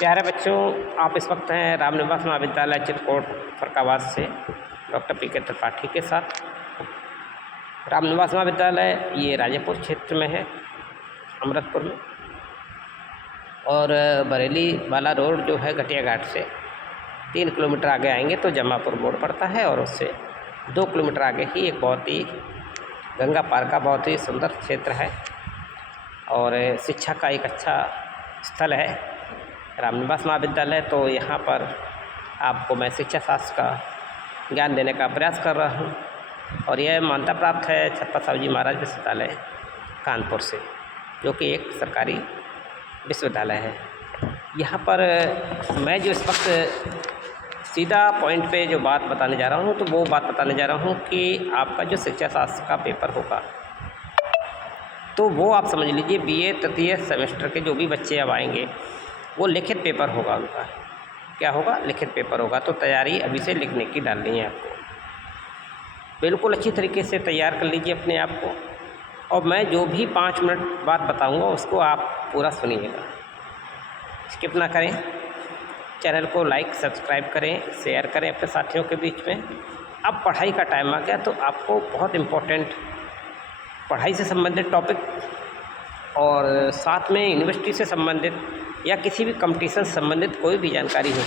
प्यारे बच्चों, आप इस वक्त हैं रामनिवास महाविद्यालय चित्रकूट फरक्काबाद से डॉक्टर पी.के. त्रिपाठी के साथ। रामनिवास महाविद्यालय ये राजापुर क्षेत्र में है, अमृतपुर में, और बरेली वाला रोड जो है घटिया घाट से 3 किलोमीटर आगे आएंगे तो जमापुर मोड़ पड़ता है, और उससे 2 किलोमीटर आगे ही एक बहुत ही गंगा पार का बहुत ही सुंदर क्षेत्र है और शिक्षा का एक अच्छा स्थल है रामनिवास महाविद्यालय। तो यहाँ पर आपको मैं शिक्षा शास्त्र का ज्ञान देने का प्रयास कर रहा हूँ, और यह मान्यता प्राप्त है छत्रपति शिवाजी महाराज विश्वविद्यालय कानपुर से, जो कि एक सरकारी विश्वविद्यालय है। यहाँ पर मैं जो इस वक्त सीधा पॉइंट पे जो बात बताने जा रहा हूँ, तो वो बात बताने जा रहा हूँ कि आपका जो शिक्षा शास्त्र का पेपर होगा, तो वो आप समझ लीजिए बीए तृतीय सेमेस्टर के जो भी बच्चे अब आएंगे वो लिखित पेपर होगा। उनका क्या होगा? लिखित पेपर होगा। तो तैयारी अभी से लिखने की डालनी है आपको, बिल्कुल अच्छी तरीके से तैयार कर लीजिए अपने आप को। और मैं जो भी 5 मिनट बाद बताऊंगा उसको आप पूरा सुनिएगा, स्किप ना करें। चैनल को लाइक सब्सक्राइब करें, शेयर करें अपने साथियों के बीच में। अब पढ़ाई का टाइम आ गया, तो आपको बहुत इम्पोर्टेंट पढ़ाई से संबंधित टॉपिक और साथ में यूनिवर्सिटी से संबंधित या किसी भी कंपटीशन से संबंधित कोई भी जानकारी हो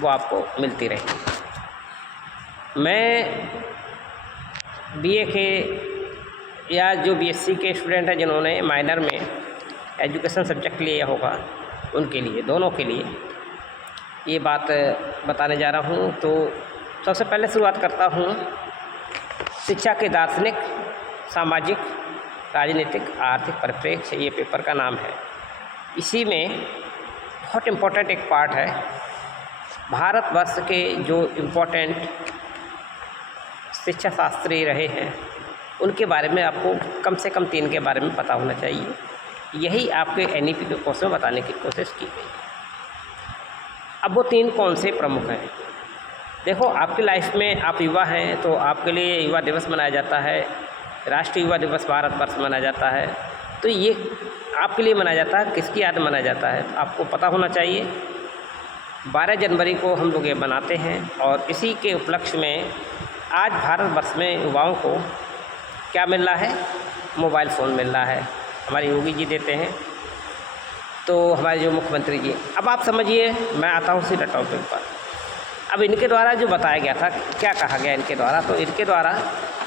वो आपको मिलती रहेगी। मैं बीए के या जो बीएससी के स्टूडेंट हैं जिन्होंने माइनर में एजुकेशन सब्जेक्ट लिया होगा, उनके लिए, दोनों के लिए ये बात बताने जा रहा हूँ। तो सबसे पहले शुरुआत करता हूँ शिक्षा के दार्शनिक, सामाजिक, राजनीतिक, आर्थिक परिप्रेक्ष्य, ये पेपर का नाम है। इसी में बहुत इम्पोर्टेंट एक पार्ट है भारतवर्ष के जो इम्पोर्टेंट शिक्षा शास्त्री रहे हैं उनके बारे में आपको कम से कम 3 के बारे में पता होना चाहिए। यही आपके एनईपी के कोर्स में बताने की कोशिश की गई। अब वो 3 कौन से प्रमुख हैं? देखो, आपकी लाइफ में आप युवा हैं तो आपके लिए युवा दिवस मनाया जाता है, राष्ट्रीय युवा दिवस भारतवर्ष मनाया जाता है। तो ये आपके लिए मनाया जाता है, किसकी याद मनाया जाता है आपको पता होना चाहिए। 12 जनवरी को हम लोग ये मनाते हैं, और इसी के उपलक्ष्य में आज भारतवर्ष में युवाओं को क्या मिल रहा है? मोबाइल फ़ोन मिल रहा है। हमारे योगी जी देते हैं, तो हमारे जो मुख्यमंत्री जी। अब आप समझिए, मैं आता हूँ सीधा टॉपिक पर। अब इनके द्वारा जो बताया गया था, क्या कहा गया इनके द्वारा? तो इनके द्वारा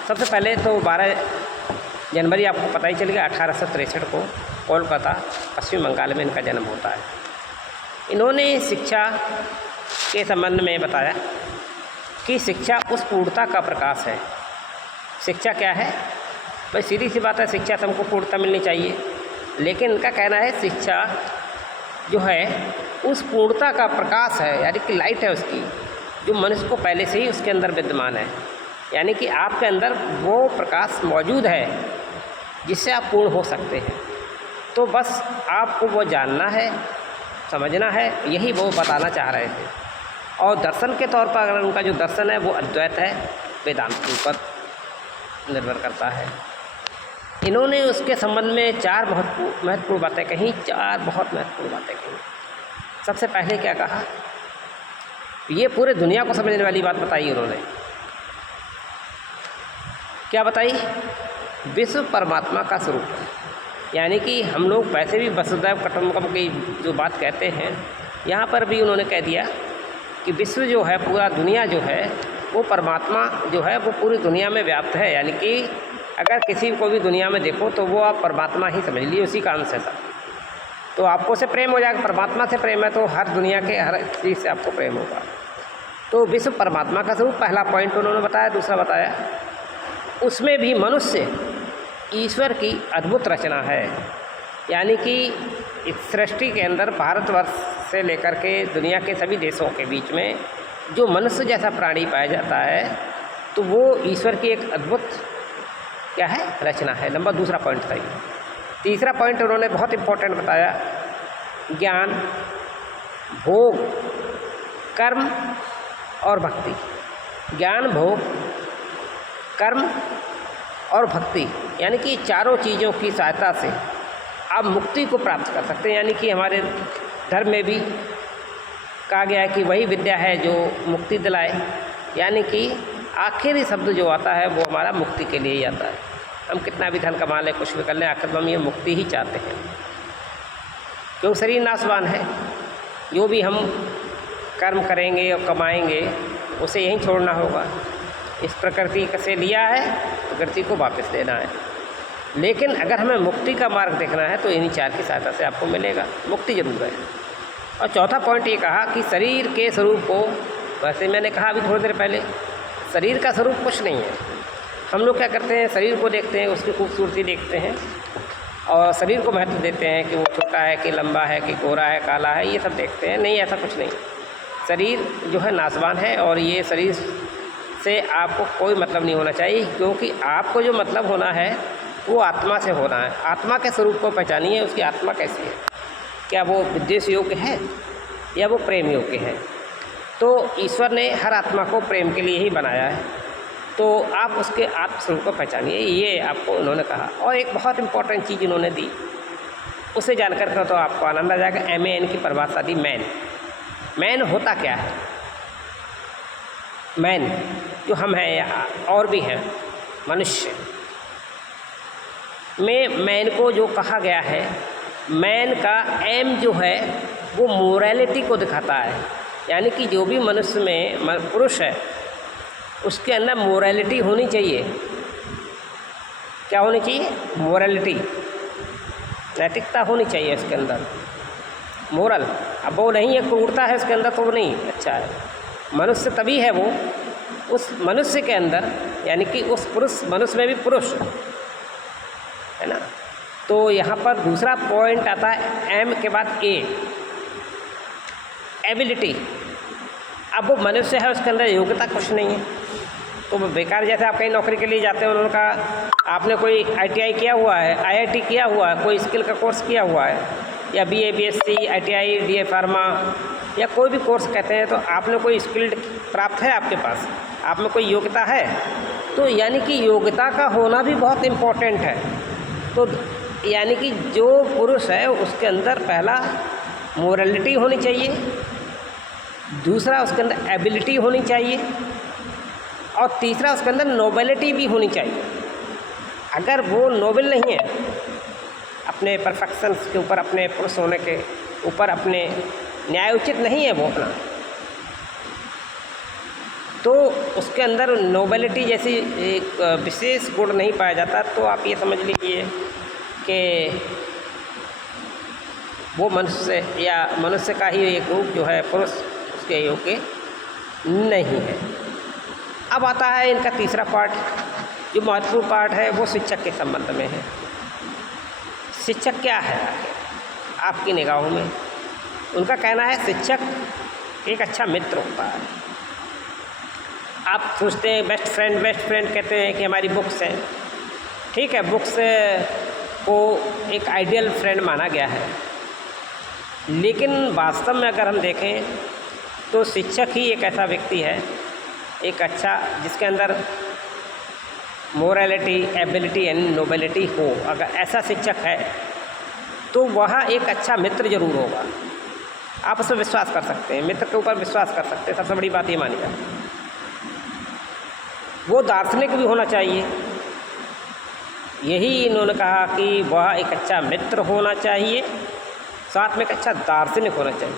सबसे पहले तो 12 जनवरी आपको पता ही चल गया, 1863 को कोलकाता पश्चिम बंगाल में इनका जन्म होता है। इन्होंने शिक्षा के संबंध में बताया कि शिक्षा उस पूर्णता का प्रकाश है। शिक्षा क्या है भाई? सीधी सी बात है, शिक्षा से हमको पूर्णता मिलनी चाहिए, लेकिन इनका कहना है शिक्षा जो है उस पूर्णता का प्रकाश है, यानी कि लाइट है उसकी, जो मनुष्य को पहले से ही उसके अंदर विद्यमान है। यानी कि आपके अंदर वो प्रकाश मौजूद है जिससे आप पूर्ण हो सकते हैं। तो बस आपको वो जानना है, समझना है, यही वो बताना चाह रहे थे। और दर्शन के तौर पर अगर उनका जो दर्शन है वो अद्वैत है, वेदांत के ऊपर निर्भर करता है। इन्होंने उसके संबंध में 4 महत्वपूर्ण बातें कहीं, 4 बहुत महत्वपूर्ण बातें कहीं। सबसे पहले क्या कहा? ये पूरे दुनिया को समझने वाली बात बताई उन्होंने। क्या बताई? विश्व परमात्मा का स्वरूप है। यानी कि हम लोग वैसे भी वसुधैव कुटुंबकम की जो बात कहते हैं, यहाँ पर भी उन्होंने कह दिया कि विश्व जो है, पूरा दुनिया जो है, वो परमात्मा जो है वो पूरी दुनिया में व्याप्त है। यानी कि अगर किसी को भी दुनिया में देखो तो वो आप परमात्मा ही समझ लीजिए, उसी का अंश है सब। तो आपको से प्रेम हो जाएगा, परमात्मा से प्रेम है तो हर दुनिया के हर चीज़ से आपको प्रेम होगा। तो विश्व परमात्मा का स्वरूप, पहला पॉइंट उन्होंने बताया। दूसरा बताया उसमें भी मनुष्य ईश्वर की अद्भुत रचना है। यानी कि इस सृष्टि के अंदर भारतवर्ष से लेकर के दुनिया के सभी देशों के बीच में जो मनुष्य जैसा प्राणी पाया जाता है, तो वो ईश्वर की एक अद्भुत क्या है? रचना है। नंबर दूसरा पॉइंट था ये। तीसरा पॉइंट उन्होंने बहुत इम्पोर्टेंट बताया, ज्ञान, भोग, कर्म और भक्ति। ज्ञान, भोग, कर्म और भक्ति, यानी कि चारों चीज़ों की सहायता से आप मुक्ति को प्राप्त कर सकते हैं। यानी कि हमारे धर्म में भी कहा गया है कि वही विद्या है जो मुक्ति दिलाए, यानी कि आखिरी शब्द जो आता है वो हमारा मुक्ति के लिए ही आता है। हम कितना भी धन कमा लें, कुछ भी कर लें, आखिर हम ये मुक्ति ही चाहते हैं, क्योंकि शरीर नाशवान है। जो भी हम कर्म करेंगे और कमाएंगे उसे यहीं छोड़ना होगा। इस प्रकृति से लिया है, प्रकृति को वापस देना है। लेकिन अगर हमें मुक्ति का मार्ग देखना है तो इन्हीं चार की सहायता से आपको मिलेगा, मुक्ति जरूर है। और चौथा पॉइंट ये कहा कि शरीर के स्वरूप को, वैसे मैंने कहा अभी थोड़ी देर पहले, शरीर का स्वरूप कुछ नहीं है। हम लोग क्या करते हैं, शरीर को देखते हैं, उसकी खूबसूरती देखते हैं और शरीर को महत्व देते हैं कि वो छोटा है कि लंबा है कि गोरा है काला है, ये सब देखते हैं। नहीं, ऐसा कुछ नहीं। शरीर जो है नाशवान है और ये शरीर से आपको कोई मतलब नहीं होना चाहिए, क्योंकि आपको जो मतलब होना है वो आत्मा से होना है। आत्मा के स्वरूप को पहचानिए, उसकी आत्मा कैसी है, क्या वो विद्वेष योग्य है या वो प्रेम योग्य है। तो ईश्वर ने हर आत्मा को प्रेम के लिए ही बनाया है, तो आप उसके आत्मस्वरूप को पहचानिए, ये आपको उन्होंने कहा। और एक बहुत इम्पोर्टेंट चीज़ इन्होंने दी, उसे जानकर तो आपको आनंद आ जाएगा। MAN की परिभाषा दी, मैन होता क्या है। मैन जो हम हैं या और भी हैं मनुष्य में, मैन को जो कहा गया है, मैन का एम जो है वो मोरालिटी को दिखाता है। यानी कि जो भी मनुष्य में पुरुष है उसके अंदर मोरालिटी होनी चाहिए। क्या होनी चाहिए? मोरालिटी, नैतिकता होनी चाहिए इसके अंदर, मोरल। अब वो नहीं है, क्रूरता है उसके अंदर तो वो नहीं अच्छा है। मनुष्य तभी है वो उस मनुष्य के अंदर, यानी कि उस पुरुष मनुष्य में भी पुरुष है ना। तो यहाँ पर दूसरा पॉइंट आता है एम के बाद ए, एबिलिटी। अब वो मनुष्य है, उसके अंदर योग्यता कुछ नहीं है तो वो बेकार। जैसे आप कहीं नौकरी के लिए जाते हैं, उन्होंने कहा आपने कोई ITI किया हुआ है, IIT किया हुआ है, कोई स्किल का कोर्स किया हुआ है, या BA BSc ITI DA pharma या कोई भी कोर्स कहते हैं, तो आपने कोई स्किल प्राप्त है, आपके पास आप में कोई योग्यता है। तो यानी कि योग्यता का होना भी बहुत इम्पोर्टेंट है। तो यानी कि जो पुरुष है उसके अंदर पहला मोरालिटी होनी चाहिए, दूसरा उसके अंदर एबिलिटी होनी चाहिए, और तीसरा उसके अंदर नोबेलिटी भी होनी चाहिए। अगर वो नोबेल नहीं है, अपने परफेक्शन के ऊपर, अपने पुरुष होने के ऊपर अपने न्यायोचित नहीं है वो अपना, तो उसके अंदर नोबेलिटी जैसी एक विशेष गुण नहीं पाया जाता। तो आप ये समझ लीजिए कि वो मनुष्य या मनुष्य का ही एक रूप जो है पुरुष उसके योग्य नहीं है। अब आता है इनका तीसरा पार्ट, जो महत्वपूर्ण पार्ट है, वो शिक्षक के संबंध में है। शिक्षक क्या है आपकी निगाहों में? उनका कहना है शिक्षक एक अच्छा मित्र होता है। आप सोचते हैं बेस्ट फ्रेंड कहते हैं कि हमारी बुक्स हैं, ठीक है, बुक्स को एक आइडियल फ्रेंड माना गया है, लेकिन वास्तव में अगर हम देखें तो शिक्षक ही एक ऐसा व्यक्ति है, एक अच्छा, जिसके अंदर मोरालिटी, एबिलिटी एंड नोबेलिटी हो। अगर ऐसा शिक्षक है तो वह एक अच्छा मित्र जरूर होगा। आप उस पर विश्वास कर सकते हैं, मित्र के ऊपर विश्वास कर सकते हैं। सबसे बड़ी बात ये मानी जाए, वो दार्शनिक भी होना चाहिए। यही इन्होंने कहा कि वह एक अच्छा मित्र होना चाहिए, साथ में एक अच्छा दार्शनिक होना चाहिए।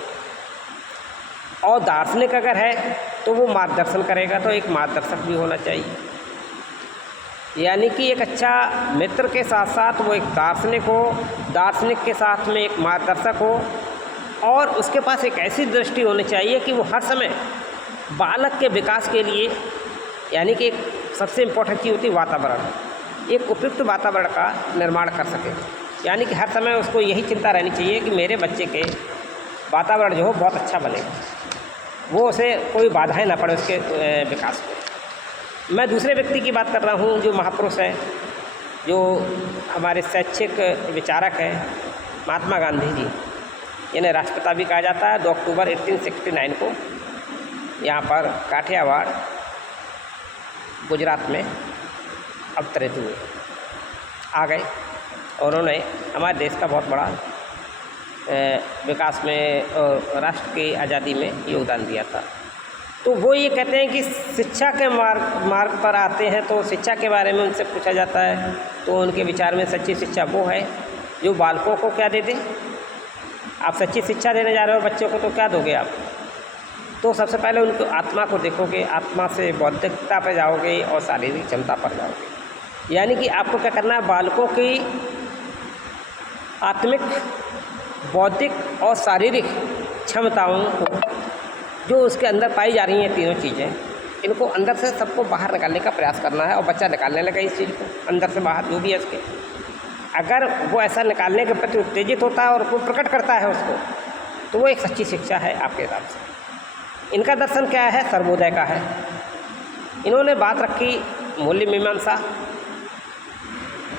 और दार्शनिक अगर है तो वो मार्गदर्शन करेगा, तो एक मार्गदर्शक भी होना चाहिए। यानी कि एक अच्छा मित्र के साथ साथ वो एक दार्शनिक हो, दार्शनिक के साथ में एक मार्गदर्शक हो, और उसके पास एक ऐसी दृष्टि होनी चाहिए कि वो हर समय बालक के विकास के लिए, यानी कि एक सबसे इम्पोर्टेंट चीज़ होती है वातावरण, एक उपयुक्त वातावरण का निर्माण कर सके। यानी कि हर समय उसको यही चिंता रहनी चाहिए कि मेरे बच्चे के वातावरण जो हो बहुत अच्छा बने, वो उसे कोई बाधाएं ना पड़े उसके विकास को। मैं दूसरे व्यक्ति की बात कर रहा हूँ जो महापुरुष है, जो हमारे शैक्षिक विचारक हैं, महात्मा गांधी जी। इन्हें राष्ट्रपिता भी कहा जाता है। 2 अक्टूबर 1869 को यहाँ पर काठियावाड़ गुजरात में अवतरित हुए, आ गए, और उन्होंने हमारे देश का बहुत बड़ा विकास में और राष्ट्र की आज़ादी में योगदान दिया था। तो वो ये कहते हैं कि शिक्षा के मार्ग पर आते हैं तो शिक्षा के बारे में उनसे पूछा जाता है, तो उनके विचार में सच्ची शिक्षा वो है जो बालकों को क्या दे दे। आप सच्ची शिक्षा देने जा रहे हो बच्चों को तो क्या दोगे आप? तो सबसे पहले उनको आत्मा को देखोगे, आत्मा से बौद्धिकता पर जाओगे और शारीरिक क्षमता पर जाओगे। यानी कि आपको क्या करना है, बालकों की आत्मिक, बौद्धिक और शारीरिक क्षमताओं को जो उसके अंदर पाई जा रही हैं तीनों चीज़ें, इनको अंदर से सबको बाहर निकालने का प्रयास करना है। और बच्चा निकालने लगा इस चीज़ को अंदर से बाहर, जो भी है उसके, अगर वो ऐसा निकालने के प्रति उत्तेजित होता है और वो प्रकट करता है उसको, तो वो एक सच्ची शिक्षा है आपके हिसाब से। इनका दर्शन क्या है? सर्वोदय का है। इन्होंने बात रखी मूल्य मीमांसा,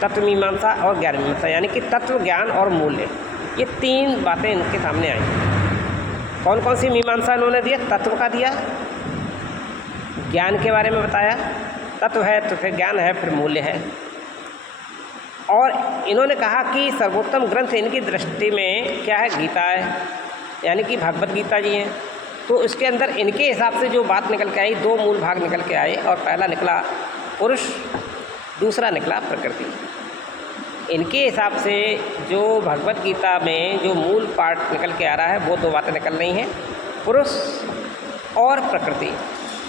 तत्व मीमांसा और ज्ञान मीमांसा, यानी कि तत्व, ज्ञान और मूल्य, ये तीन बातें इनके सामने आई। कौन कौन सी मीमांसा इन्होंने दिया? तत्व का दिया, ज्ञान के बारे में बताया, तत्व है तो फिर ज्ञान है, फिर मूल्य है। और इन्होंने कहा कि सर्वोत्तम ग्रंथ इनकी दृष्टि में क्या है? गीता है, यानी कि भगवत गीता जी हैं। तो इसके अंदर इनके हिसाब से जो बात निकल के आई, दो मूल भाग निकल के आए, और पहला निकला पुरुष, दूसरा निकला प्रकृति। इनके हिसाब से जो भगवत गीता में जो मूल पार्ट निकल के आ रहा है, वो दो बातें निकल रही हैं, पुरुष और प्रकृति।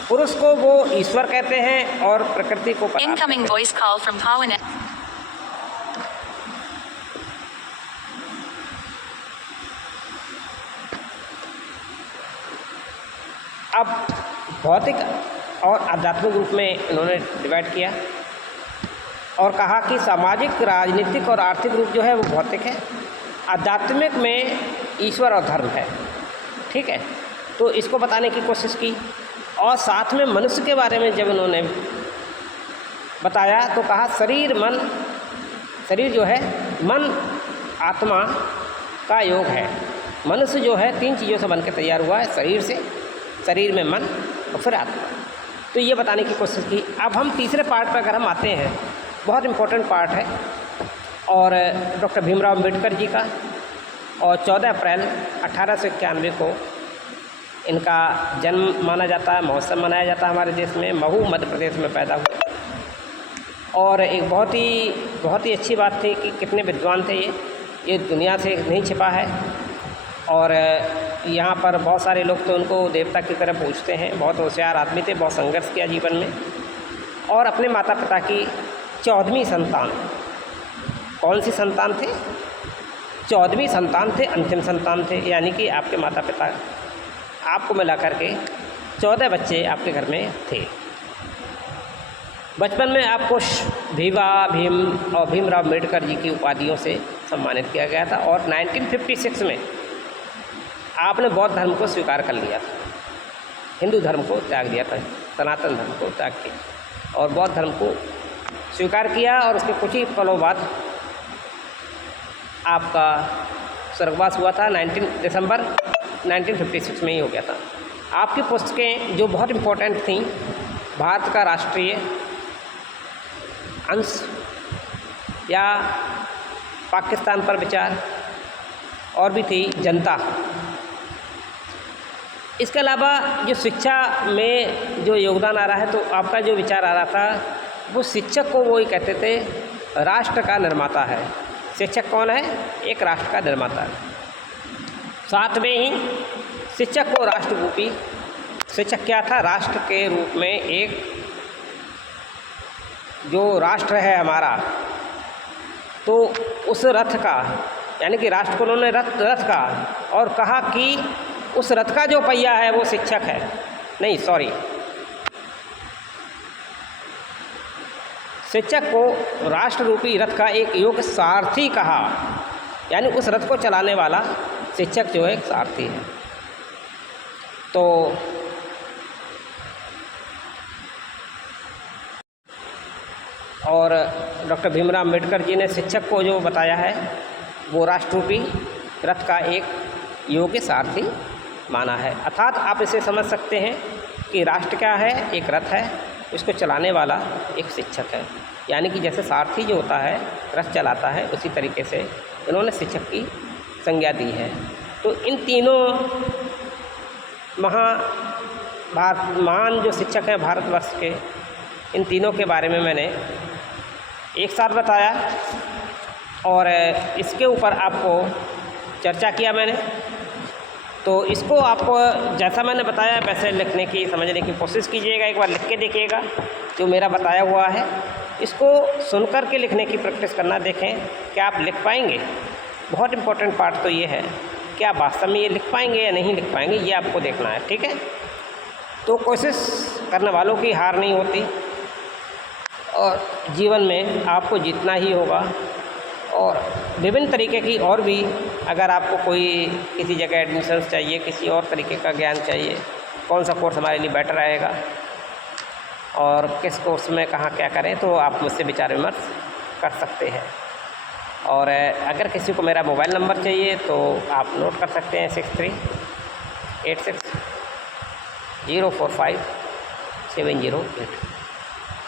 पुरुष को वो ईश्वर कहते हैं और प्रकृति को Incoming voice call from Pawan. अब भौतिक और आध्यात्मिक रूप में इन्होंने डिवाइड किया और कहा कि सामाजिक, राजनीतिक और आर्थिक रूप जो है वो भौतिक है, आध्यात्मिक में ईश्वर और धर्म है। ठीक है, तो इसको बताने की कोशिश की। और साथ में मनुष्य के बारे में जब उन्होंने बताया तो कहा शरीर, मन, शरीर जो है मन, आत्मा का योग है। मनुष्य जो है तीन चीज़ों से बन के तैयार हुआ है, शरीर से, शरीर में मन और फिर आत्मा। तो ये बताने की कोशिश की। अब हम तीसरे पार्ट पर अगर हम आते हैं, बहुत इम्पोर्टेंट पार्ट है और डॉक्टर भीमराव अम्बेडकर जी का, और 14 अप्रैल 1891 को इनका जन्म माना जाता है, महोत्सव मनाया जाता है हमारे देश में। महू मध्य प्रदेश में पैदा हुए और एक बहुत ही अच्छी बात थी कि कितने विद्वान थे ये दुनिया से नहीं छिपा है। और यहाँ पर बहुत सारे लोग तो उनको देवता की तरह पूजते हैं। बहुत होशियार आदमी थे, बहुत संघर्ष किया जीवन में और अपने माता पिता की 14वीं संतान। कौन सी संतान थे? 14वीं संतान थे, अंतिम संतान थे। यानी कि आपके माता पिता, आपको मिला करके 14 बच्चे आपके घर में थे। बचपन में आपको भीवा, भीम और भीमराव अम्बेडकर जी की उपाधियों से सम्मानित किया गया था। और 1956 में आपने बौद्ध धर्म को स्वीकार कर लिया था, हिंदू धर्म को त्याग दिया था, सनातन धर्म को त्याग किया और बौद्ध धर्म को स्वीकार किया। और उसके कुछ ही पलों बाद आपका स्वर्गवास हुआ था। 19 दिसंबर 1956 में ही हो गया था। आपकी पुस्तकें जो बहुत इम्पोर्टेंट थीं, भारत का राष्ट्रीय अंश या पाकिस्तान पर विचार, और भी थी जनता। इसके अलावा जो शिक्षा में जो योगदान आ रहा है, तो आपका जो विचार आ रहा था, वो शिक्षक को वो ही कहते थे राष्ट्र का निर्माता है। शिक्षक कौन है? एक राष्ट्र का निर्माता है। साथ में ही शिक्षक को राष्ट्ररूपी, शिक्षक क्या था? राष्ट्र के रूप में एक जो राष्ट्र है हमारा, तो उस रथ का, यानी कि राष्ट्र को उन्होंने रथ का, और कहा कि उस रथ का जो पहिया है वो शिक्षक है। नहीं, सॉरी, शिक्षक को राष्ट्र रूपी रथ का एक योग्य सारथी कहा। यानी उस रथ को चलाने वाला शिक्षक जो है एक सारथी है। तो और डॉक्टर भीमराव अम्बेडकर जी ने शिक्षक को जो बताया है, वो राष्ट्ररूपी रथ का एक योग्य सारथी माना है। अर्थात आप इसे समझ सकते हैं कि राष्ट्र क्या है? एक रथ है, इसको चलाने वाला एक शिक्षक है। यानी कि जैसे सारथी जो होता है रथ चलाता है, उसी तरीके से इन्होंने शिक्षक की संज्ञा दी है। तो इन तीनों महान जो शिक्षक हैं भारतवर्ष के, इन तीनों के बारे में मैंने एक साथ बताया और इसके ऊपर आपको चर्चा किया मैंने। तो इसको आपको जैसा मैंने बताया वैसे लिखने की, समझने की कोशिश कीजिएगा। एक बार लिख के देखिएगा जो मेरा बताया हुआ है, इसको सुनकर के लिखने की प्रैक्टिस करना, देखें क्या आप लिख पाएंगे। बहुत इम्पोर्टेंट पार्ट तो ये है कि आप वास्तव में ये लिख पाएंगे या नहीं लिख पाएंगे, ये आपको देखना है, ठीक है। तो कोशिश करने वालों की हार नहीं होती और जीवन में आपको जीतना ही होगा। और विभिन्न तरीके की और भी, अगर आपको कोई किसी जगह एडमिशन्स चाहिए, किसी और तरीके का ज्ञान चाहिए, कौन सा कोर्स हमारे लिए बेटर रहेगा और किस कोर्स में कहाँ क्या करें, तो आप मुझसे विचार विमर्श कर सकते हैं। और अगर किसी को मेरा मोबाइल नंबर चाहिए तो आप नोट कर सकते हैं 6386045708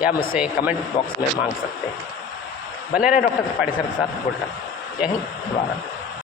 या मुझसे कमेंट बॉक्स में मांग सकते हैं। बने रहे डॉक्टर त्रिपाठी सर के साथ। Good luck. जय हिंद, भारत।